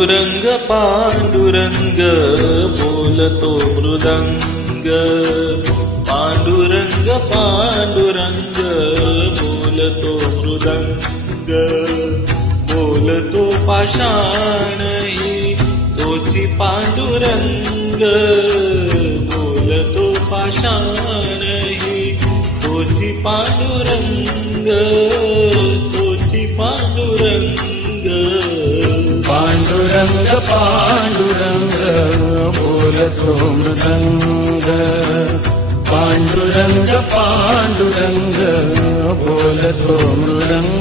पांडुरंग पांडुरंग बोलतो मृदंग, पांडुरंग पांडुरंग बोलतो मृदंग, बोलतो पाषाणही तोची पांडुरंग, बोलतो पाषाणही तोची पांडुरंग, तोची पांडुरंग. पांडुरंग पांडुरंग बोलतो मृदंग, पांडुरंग पांडुरंग बोलतो मृदंग.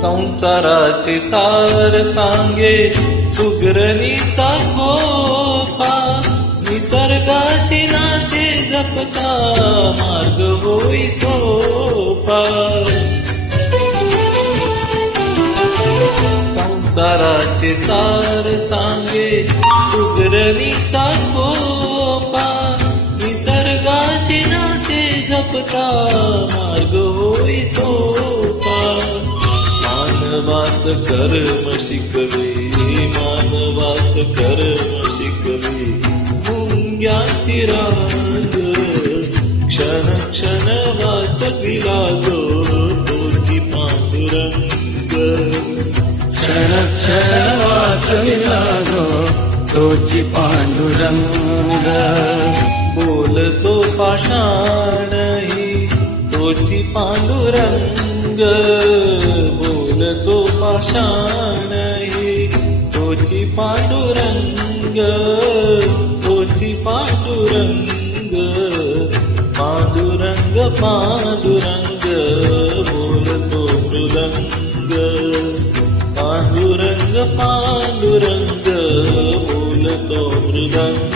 संसाराचे सार सांगे सुगरणीचा खोपा, निसर्गाशी नाते जपता मार्ग होई सोपा. संसाराचे सार सांगे सुगरणीचा खोपा, निसर्गाशी नाते जपता मार्ग होई सोपा. मानवास कर्म शिकवे, मानवास कर्म शिकवे मुंग्याची रांग, क्षण क्षण वाचविला जो तोची पांडुरंग, क्षण क्षण वाचविला जो तोची पांडुरंग. बोलतो पाषाणही तोची पांडुरंग, बोलतो पाषाणही तोची पांडुरंग, तोची पांडुरंग. पांडुरंग पांडुरंग बोलतो मृदंग, पांडुरंग पांडुरंग बोलतो मृदंग.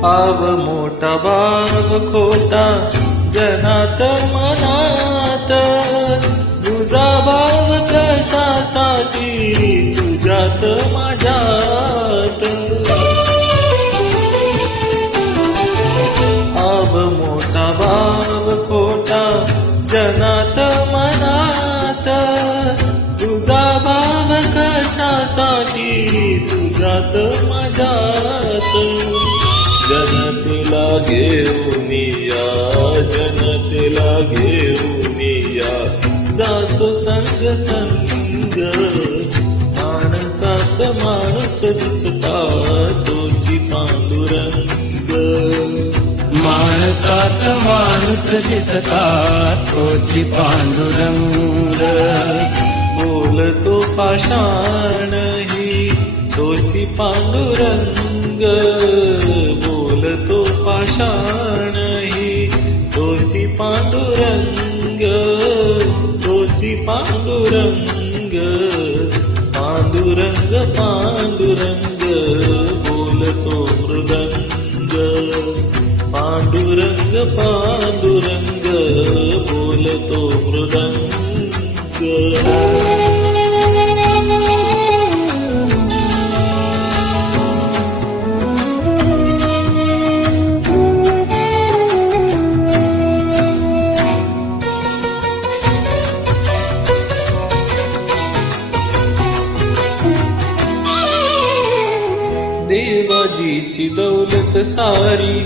भाव मोठा भाव खोटा जनात मनात, तुझा भाव कशासाठी तुझ्यात माझ्यात. भाव मोठा भाव खोटा जनात मनात, तुझा भाव कशासाठी तुझ्यात माझ्यात. जनतेला घेऊन या, जनतेला घेऊन या जातो संग संग, माणसात माणूस दिसता तोची पांडुरंग, माणसात माणूस दिसता तोची पांडुरंग. बोलतो पाषाणही तोची पांडुरंग, बोलतो पाषाणही तोची पांडुरंग, तोची पांडुरंग. पांडुरंग पांडुरंग बोलतो मृदंग, पांडुरंग पांडुरंग बोलतो मृदंग. देवाजीची दौलत सारी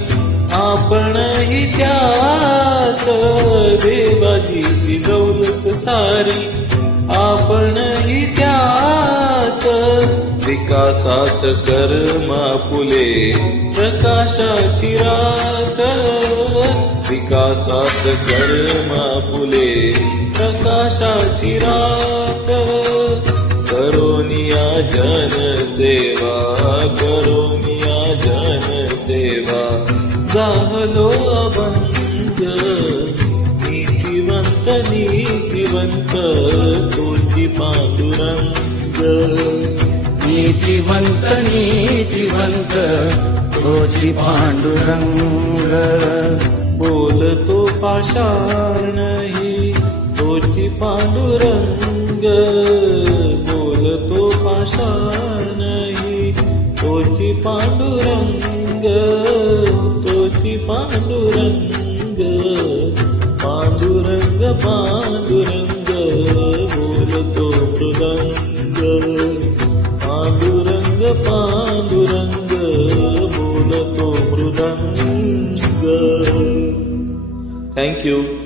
आपणही त्यात, देवाजीची दौलत सारी आपणही त्यात. विकासात कर्मा फुले प्रकाशाची रात, विकासात कर्मा फुले प्रकाशाची रात. करोनिया जनसेवा, करोनिया जन मन सेवा झालो अभंग नीतिवंत नीतिवंत तोची पांडुरंग नीतिवंत नीतिवंत तोची पांडुरंग बोलतो पाषाण ही तोची पांडुरंग बोलतो पाषाण ही तोची पांडुरंग तोची पांडुरंग पांडुरंग पांडुरंग बोलतो मृदंग पांडुरंग पांडुरंग बोलतो मृदंग. थँक्यू.